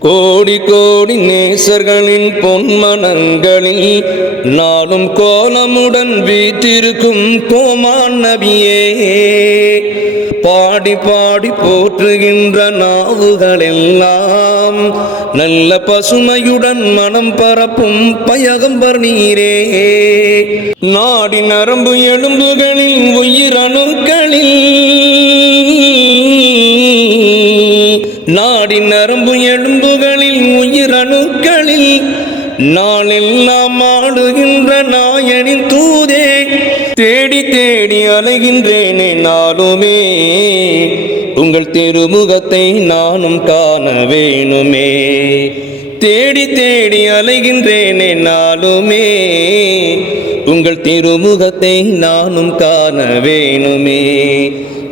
கோடி கோடி நேசர்களின் பொன்மனங்களில் நானும் கோலமுடன் வீற்றிருக்கும் கோமான் நபியே. பாடி பாடி போற்றுகின்ற நாவுகளெல்லாம் நல்ல பசுமையுடன் மனம் பரப்பும் பயகம்பர் நீரே. நாடி நரம்பு எலும்புகளில் உயிரணுக்களில் நாடி நரம்பு எலும்புகளில் உயிரணுக்களில் நாளெல்லாம் ஆடுகின்ற நாயனின் தூதே. தேடி தேடி அலைகின்றேனே நாளுமே உங்கள் திருமுகத்தை நானும் காண வேணுமே. தேடி தேடி அலைகின்றேனே நாளுமே உங்கள் திருமுகத்தை நானும் காண வேணுமே.